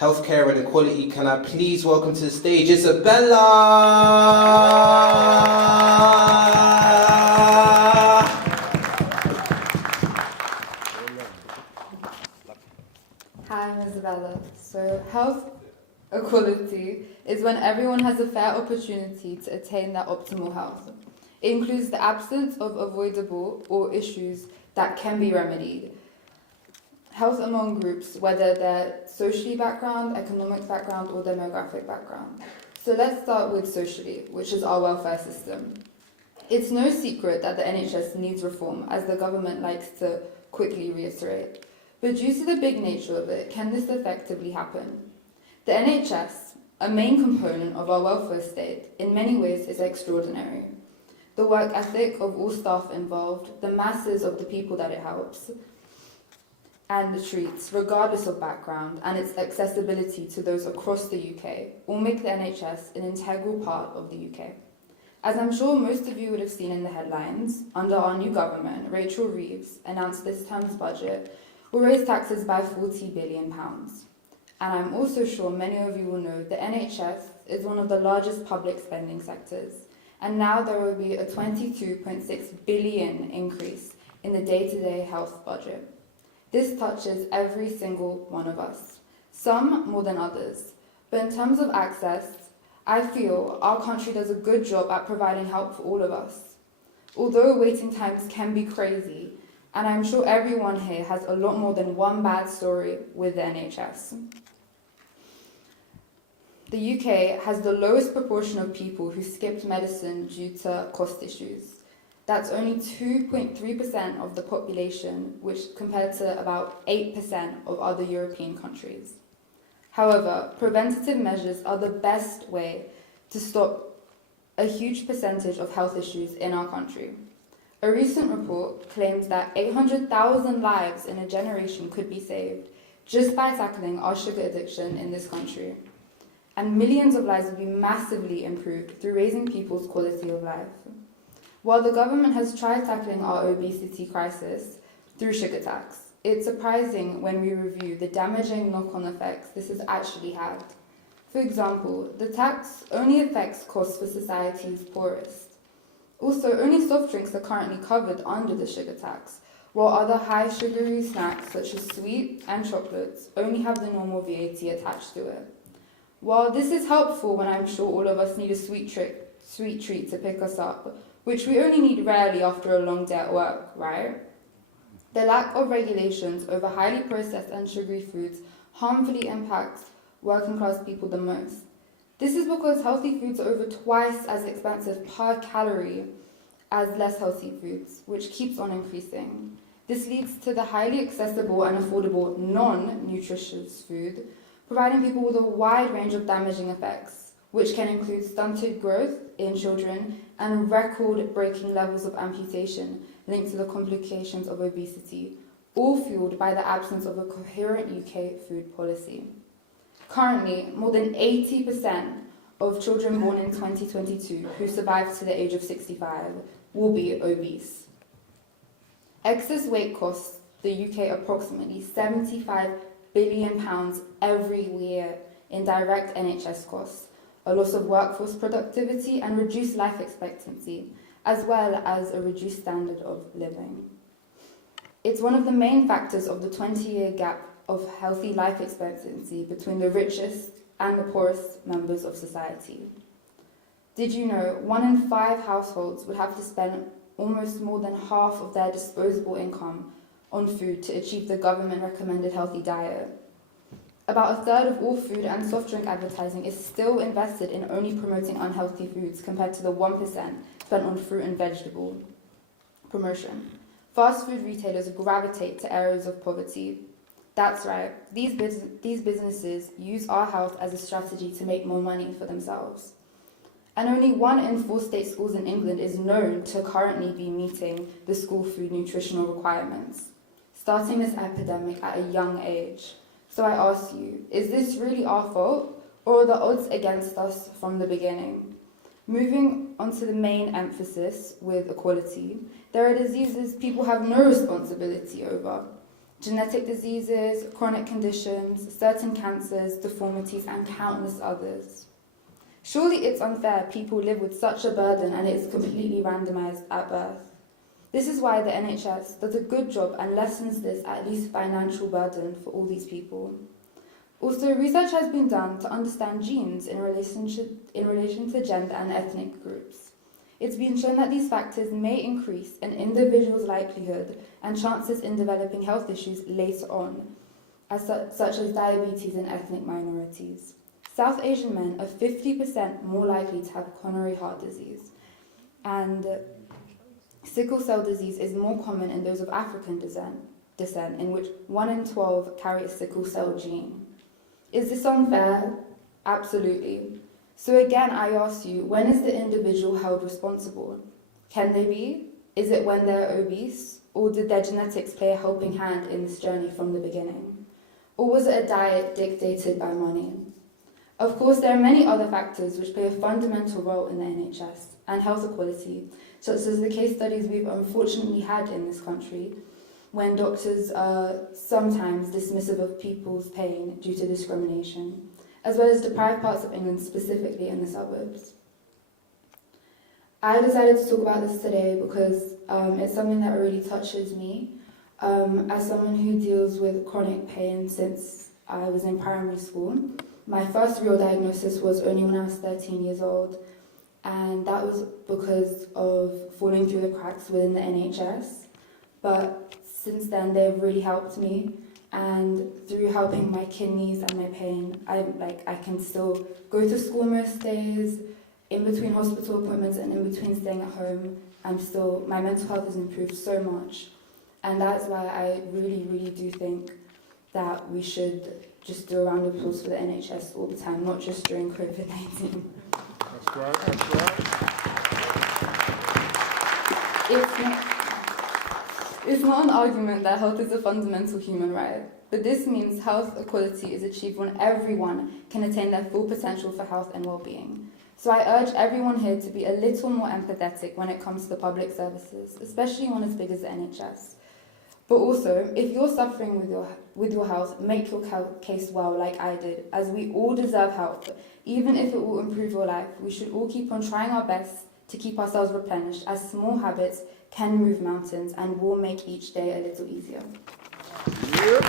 Healthcare and Equality. Can I please welcome to the stage Isabella? Hi, I'm Isabella. So, health equality is when everyone has a fair opportunity to attain their optimal health. It includes the absence of avoidable or issues that can be remedied. Health among groups, whether they're socially background, economic background, or demographic background. So let's start with socially, which is our welfare system. It's no secret that the NHS needs reform, as the government likes to quickly reiterate. But due to the big nature of it, can this effectively happen? The NHS, a main component of our welfare state, in many ways is extraordinary. The work ethic of all staff involved, the masses of the people that it helps, and the treats, regardless of background, and its accessibility to those across the UK, all make the NHS an integral part of the UK. As I'm sure most of you would have seen in the headlines, under our new government, Rachel Reeves announced this term's budget will raise taxes by £40 billion. And I'm also sure many of you will know the NHS is one of the largest public spending sectors, and now there will be a £22.6 billion increase in the day-to-day health budget. This touches every single one of us, some more than others. But in terms of access, I feel our country does a good job at providing help for all of us. Although waiting times can be crazy, and I'm sure everyone here has a lot more than one bad story with the NHS. The UK has the lowest proportion of people who skipped medicine due to cost issues. That's only 2.3% of the population, which compared to about 8% of other European countries. However, preventative measures are the best way to stop a huge percentage of health issues in our country. A recent report claims that 800,000 lives in a generation could be saved just by tackling our sugar addiction in this country. And millions of lives would be massively improved through raising people's quality of life. While the government has tried tackling our obesity crisis through sugar tax, it's surprising when we review the damaging knock-on effects this has actually had. For example, the tax only affects costs for society's poorest. Also, only soft drinks are currently covered under the sugar tax, while other high sugary snacks such as sweet and chocolates only have the normal VAT attached to it. While this is helpful when I'm sure all of us need a sweet treat to pick us up, which we only need rarely after a long day at work, right? The lack of regulations over highly processed and sugary foods harmfully impacts working class people the most. This is because healthy foods are over twice as expensive per calorie as less healthy foods, which keeps on increasing. This leads to the highly accessible and affordable non-nutritious food, providing people with a wide range of damaging effects, which can include stunted growth in children and record-breaking levels of amputation linked to the complications of obesity, all fueled by the absence of a coherent UK food policy. Currently, more than 80% of children born in 2022 who survive to the age of 65 will be obese. Excess weight costs the UK approximately £75 billion every year in direct NHS costs, a loss of workforce productivity and reduced life expectancy, as well as a reduced standard of living. It's one of the main factors of the 20-year gap of healthy life expectancy between the richest and the poorest members of society. Did you know 1 in 5 households would have to spend almost more than half of their disposable income on food to achieve the government-recommended healthy diet? About a third of all food and soft drink advertising is still invested in only promoting unhealthy foods compared to the 1% spent on fruit and vegetable promotion. Fast food retailers gravitate to areas of poverty. That's right, these businesses use our health as a strategy to make more money for themselves. And only 1 in 4 state schools in England is known to currently be meeting the school food nutritional requirements, starting this epidemic at a young age. So I ask you, is this really our fault, or are the odds against us from the beginning? Moving on to the main emphasis with equality, there are diseases people have no responsibility over. genetic diseases, chronic conditions, certain cancers, deformities, and countless others. Surely it's unfair people live with such a burden and it is completely randomised at birth. This is why the NHS does a good job and lessens this at least financial burden for all these people. Also, research has been done to understand genes in relation to gender and ethnic groups. It's been shown that these factors may increase an individual's likelihood and chances in developing health issues later on, such as diabetes in ethnic minorities. South Asian men are 50% more likely to have coronary heart disease, and sickle cell disease is more common in those of African descent, in which 1 in 12 carry a sickle cell gene. Is this unfair? Absolutely. So again, I ask you, when is the individual held responsible? Can they be? Is it when they're obese? Or did their genetics play a helping hand in this journey from the beginning? Or was it a diet dictated by money? Of course, there are many other factors which play a fundamental role in the NHS and health equality, such as the case studies we've unfortunately had in this country, when doctors are sometimes dismissive of people's pain due to discrimination, as well as deprived parts of England, specifically in the suburbs. I decided to talk about this today because it's something that really touches me. As someone who deals with chronic pain since I was in primary school, my first real diagnosis was only when I was 13 years old, and that was because of falling through the cracks within the NHS. But since then, they've really helped me, and through helping my kidneys and my pain, I can still go to school most days, in between hospital appointments and in between staying at home. My mental health has improved so much, and that's why I really, really do think that we should just do a round of applause for the NHS all the time, not just during COVID-19. That's right, that's right. It's not an argument that health is a fundamental human right, but this means health equality is achieved when everyone can attain their full potential for health and well-being. So I urge everyone here to be a little more empathetic when it comes to the public services, especially one as big as the NHS. But also, if you're suffering with your health, make your case well like I did, as we all deserve health. Even if it will improve your life, we should all keep on trying our best to keep ourselves replenished, as small habits can move mountains and will make each day a little easier. Yep.